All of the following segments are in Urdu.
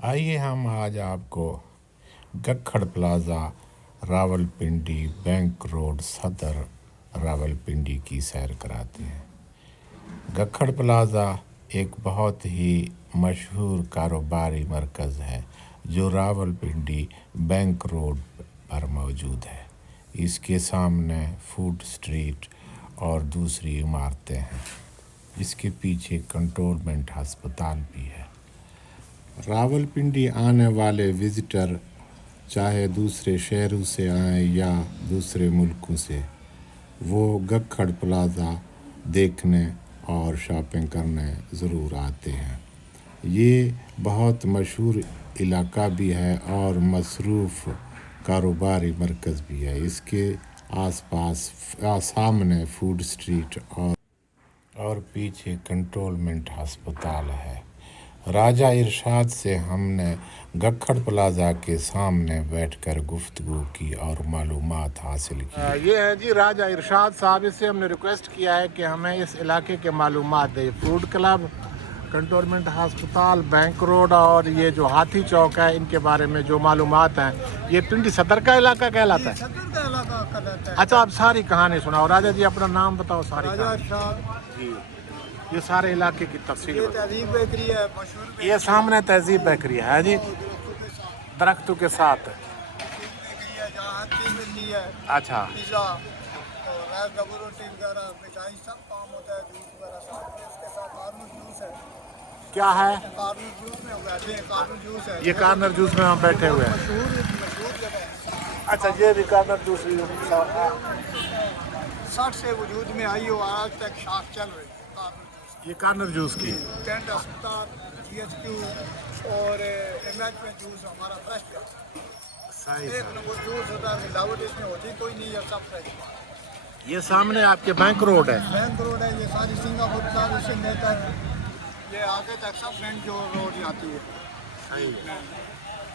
آئیے ہم آج آپ کو Gakhar plaza Rawalpindi bank road صدر راولپنڈی کی سیر کراتے ہیں۔ گکھڑ پلازا ایک بہت ہی مشہور کاروباری مرکز ہے جو راولپنڈی بینک روڈ پر موجود ہے۔ اس کے سامنے فوڈ اسٹریٹ اور دوسری عمارتیں ہیں۔ اس کے پیچھے کنٹونمنٹ ہسپتال بھی ہے۔ راولپنڈی آنے والے وزٹر چاہے دوسرے شہروں سے آئیں یا دوسرے ملکوں سے، وہ گکھڑ پلازا دیکھنے اور شاپنگ کرنے ضرور آتے ہیں۔ یہ بہت مشہور علاقہ بھی ہے اور مصروف کاروباری مرکز بھی ہے۔ اس کے آس پاس سامنے فوڈ اسٹریٹ اور پیچھے کنٹونمنٹ ہسپتال ہے۔ راجہ ارشاد سے ہم نے گکھڑ پلازا کے سامنے بیٹھ کر گفتگو کی اور معلومات حاصل کی۔ یہ ہے جی راجہ ارشاد صاحب، اس سے ہم نے ریکویسٹ کیا ہے کہ ہمیں اس علاقے کے معلومات دیں۔ فوڈ کلب، کنٹونمنٹ ہسپتال، بینک روڈ اور یہ جو ہاتھی چوک ہے، ان کے بارے میں جو معلومات ہیں۔ یہ پنڈی صدر کا علاقہ کہلاتا ہے؟ صدر کا علاقہ کہلاتا ہے۔ اچھا، آپ ساری کہانی سناؤ راجہ جی، اپنا نام بتاؤ ساری راجہ ارشاد جی۔ یہ سارے علاقے کی تفصیل یہ تہذیب بیکری ہے، مشہور بیکری یہ سامنے تہذیب بیکری ہے جی، درختوں کے ساتھ۔ بیکری ہے جہاں ہر چیز ملتی ہے۔ اچھا، پیزا اور رائس ڈبل روٹی وغیرہ، مٹھائی سب کام ہوتا ہے، جوس وغیرہ ساتھ۔ اس کے ساتھ کارنر جوس ہے۔ کیا ہے؟ کارنر جوس میں بیٹھے ہیں، کارنر جوس ہے۔ یہ کارنر جوس میں ہم بیٹھے ہوئے ہیں۔ مشہور جگہ ہے۔ اچھا، یہ بھی کارنر جوس بھی 60 سے وجود میں آئی ہو، آج تک شاخ چل رہی ہے کارنر جوس کی۔ یہ کارنر جوس کی کینٹ ہسپتال، جی ایچ کیو اور ایمچ میں جوس ہمارا فریش چلتا ہے۔ صحیح ایک ہے۔ نمبر جوس ہوتا ہے، ملاوٹ اس میں ہوتی کوئی نہیں ہے، سب فریش۔ یہ سامنے آپ کے بینک روڈ ہے۔ بینک روڈ ہے، یہ ساری سنگاپور پلازا سے لے کر یہ آگے تک سب فرنٹ جو روڈ جاتی ہے۔ صحیح ہے۔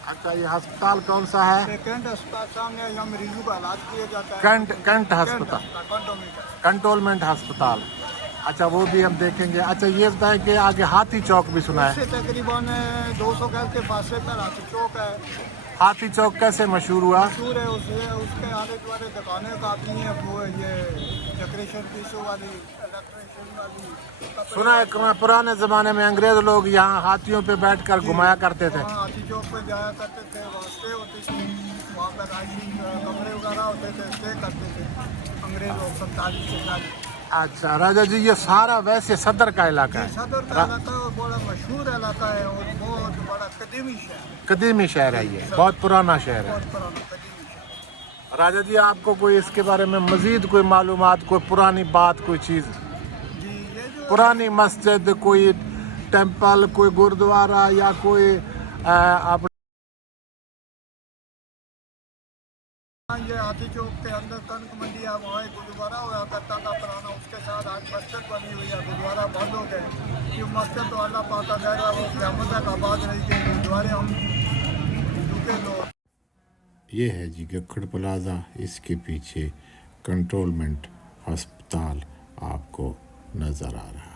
اچھا، یہ ہسپتال کون سا ہے؟ یہ کینٹ ہسپتال سامنے ہے، یہاں مریضوں کا علاج کیا جاتا ہے۔ کنٹ ہسپتال، کنٹونمنٹ ہسپتال۔ اچھا، وہ بھی ہم دیکھیں گے۔ اچھا، یہ بتائیں کہ آگے ہاتھی چوک بھی سنا اس ہے؟ سے تقریباً 200 گز کے فاصلے پر ہاتھی چوک ہے۔ ہاتھی چوک کیسے مشہور ہوا؟ مشہور ہے، اس کے آلے دوالے دکانیں کافی ہیں، وہ یہ ڈیکوریشن پیسوں والی، الیکٹریشین والی۔ سنا ہے کہ پرانے زمانے میں انگریز لوگ یہاں ہاتھیوں پہ بیٹھ کر گھمایا کرتے تھے۔ وہاں ہاتھی چوک پہ جایا کرتے تھے، وہاں اسٹے ہوتی تھی، وہاں پہ رہائشی کمرے وغیرہ ہوتے تھے، اسٹے کرتے تھے انگریز لوگ 47 سے 40۔ اچھا راجہ جی، یہ سارا ویسے صدر کا علاقہ ہے؟ صدر کا علاقہ اور بڑا مشہور علاقہ ہے اور بہت بڑا قدیمی شہر ہے۔ قدیمی شہر ہے، یہ بہت پرانا شہر ہے۔ بہت پرانا قدیمی شہر۔ راجہ جی، آپ کو کوئی اس کے بارے میں مزید کوئی معلومات، کوئی پرانی بات، کوئی چیز، جی، یہ جو پرانی مسجد، کوئی ٹیمپل، کوئی گردوارہ یا کوئی یہ ہاتھی چوک کے اندر کنک منڈی ہے، وہاں ایک گرودوارہ ہوا کرتا تھا پرانا، اس کے ساتھ آج مسجد بنی ہوئی ہے۔ گرودوارہ بند ہو گئے، یہ مسجد تو اللہ پاک کا گھر ہے، وہ قیامت تک آباد رہی کہ گرودوارے ہم ہندو کے لوگ۔ یہ ہے جی گکھڑ پلازا، اس کے پیچھے کنٹونمنٹ ہسپتال آپ کو نظر آ رہا ہے۔